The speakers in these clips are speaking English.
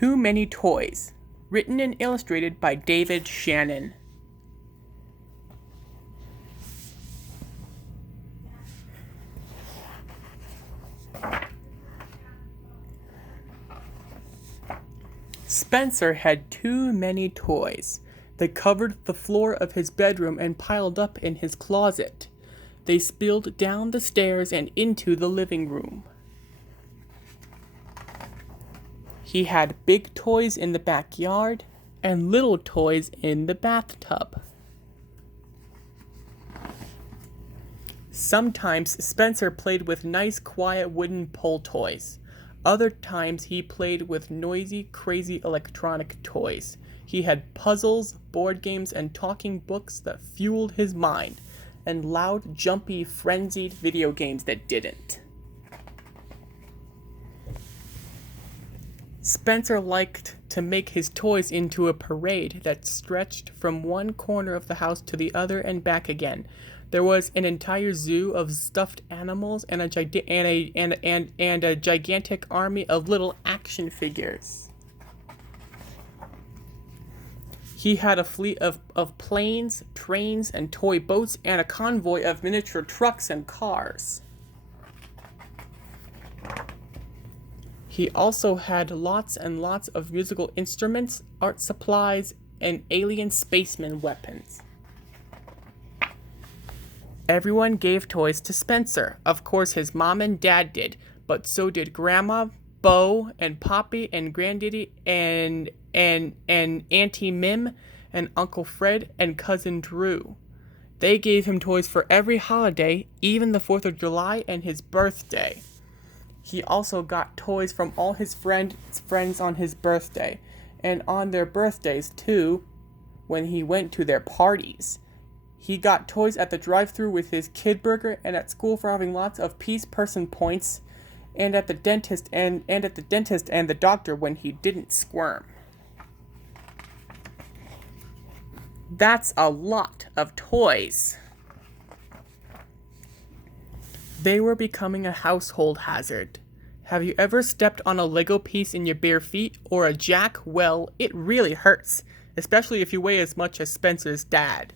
Too Many Toys, written and illustrated by David Shannon. Spencer had too many toys. They covered the floor of his bedroom and piled up in his closet. They spilled down the stairs and into the living room. He had big toys in the backyard and little toys in the bathtub. Sometimes Spencer played with nice, quiet wooden pull toys. Other times he played with noisy, crazy electronic toys. He had puzzles, board games, and talking books that fueled his mind, and loud, jumpy, frenzied video games that didn't. Spencer liked to make his toys into a parade that stretched from one corner of the house to the other and back again. There was an entire zoo of stuffed animals and a gigantic army of little action figures. He had a fleet of planes, trains, and toy boats, and a convoy of miniature trucks and cars. He also had lots and lots of musical instruments, art supplies, and alien spaceman weapons. Everyone gave toys to Spencer. Of course, his mom and dad did, but so did Grandma, Bo, and Poppy, and Granddaddy, and Auntie Mim, and Uncle Fred, and Cousin Drew. They gave him toys for every holiday, even the 4th of July and his birthday. He also got toys from all his friends on his birthday, and on their birthdays too, when he went to their parties. He got toys at the drive-thru with his kid burger, and at school for having lots of peace person points, and at the dentist and the doctor when he didn't squirm. That's a lot of toys. They were becoming a household hazard. Have you ever stepped on a Lego piece in your bare feet or a jack? Well, it really hurts, especially if you weigh as much as Spencer's dad.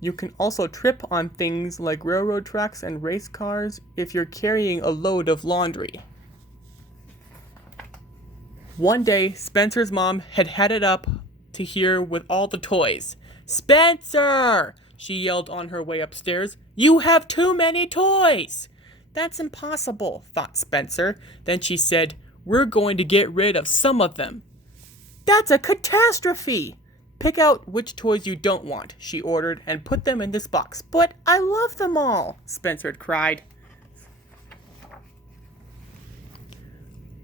You can also trip on things like railroad tracks and race cars if you're carrying a load of laundry. One day, Spencer's mom had headed up to here with all the toys. "Spencer!" she yelled on her way upstairs. "You have too many toys!" "That's impossible," thought Spencer. Then she said, "We're going to get rid of some of them." "That's a catastrophe!" "Pick out which toys you don't want," she ordered, "and put them in this box." "But I love them all," Spencer cried.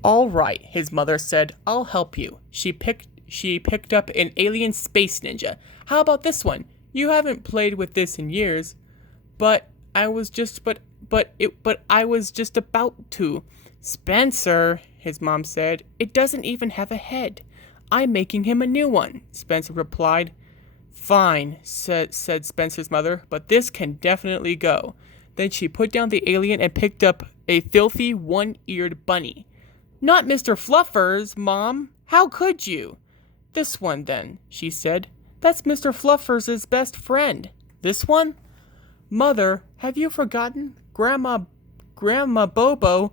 "All right," his mother said. "I'll help you." She picked up an alien space ninja. "How about this one? You haven't played with this in years." But I was just about to." "Spencer," his mom said, "it doesn't even have a head." "I'm making him a new one," Spencer replied. "Fine," said Spencer's mother, "but this can definitely go." Then she put down the alien and picked up a filthy, one-eared bunny. "Not Mr. Fluffers, Mom. How could you?" "This one, then," she said. "That's Mr. Fluffers' best friend." "This one?" "Mother, have you forgotten? Grandma Bobo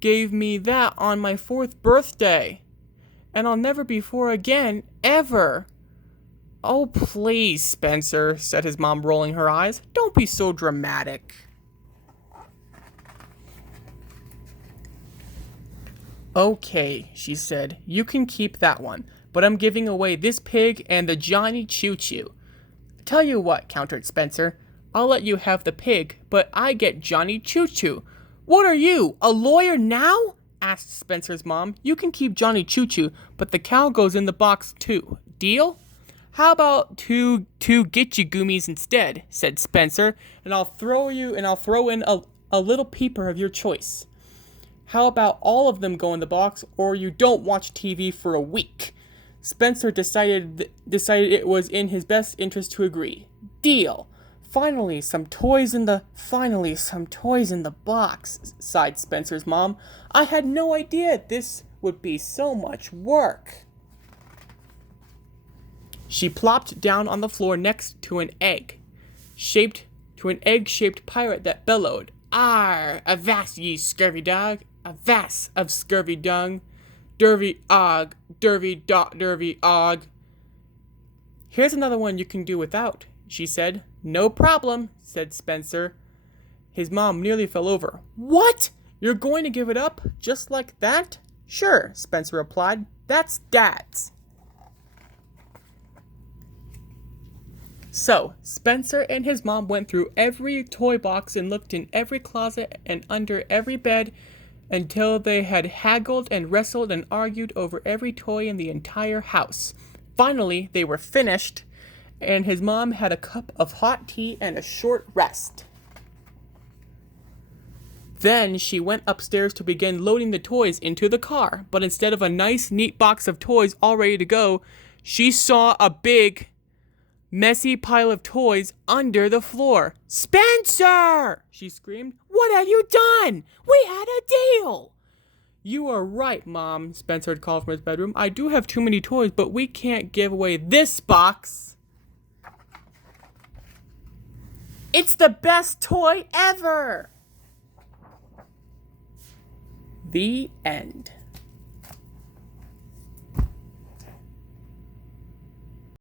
gave me that on my 4th birthday. And I'll never be 4 again, ever." "Oh, please, Spencer," said his mom, rolling her eyes. "Don't be so dramatic." "Okay," she said, "you can keep that one, but I'm giving away this pig and the Johnny Choo Choo." "Tell you what," countered Spencer, "I'll let you have the pig, but I get Johnny Choo Choo." "What are you, a lawyer now?" asked Spencer's mom. "You can keep Johnny Choo Choo, but the cow goes in the box too. Deal?" "How about two Gitchy Goomies instead?" said Spencer, "and I'll throw in a little peeper of your choice." "How about all of them go in the box, or you don't watch TV for a week?" Spencer decided it was in his best interest to agree. "Deal." Finally, some toys in the box," sighed Spencer's mom. "I had no idea this would be so much work. She plopped down on the floor next to an egg-shaped pirate that bellowed, "Arr! Avast, ye scurvy dog! Avast of scurvy dung! Dervy og! Dervy og!" "Here's another one you can do without," she said. "No problem," said Spencer. His mom nearly fell over. "What? You're going to give it up just like that?" "Sure," Spencer replied. "That's Dad's." So, Spencer and his mom went through every toy box and looked in every closet and under every bed until they had haggled and wrestled and argued over every toy in the entire house. Finally, they were finished, and his mom had a cup of hot tea and a short rest. Then she went upstairs to begin loading the toys into the car, but instead of a nice, neat box of toys all ready to go, she saw a big, messy pile of toys under the floor. "Spencer!" she screamed. "What have you done? We had a deal!" "You are right, Mom," Spencer had called from his bedroom. "I do have too many toys, but we can't give away this box. It's the best toy ever!" The end.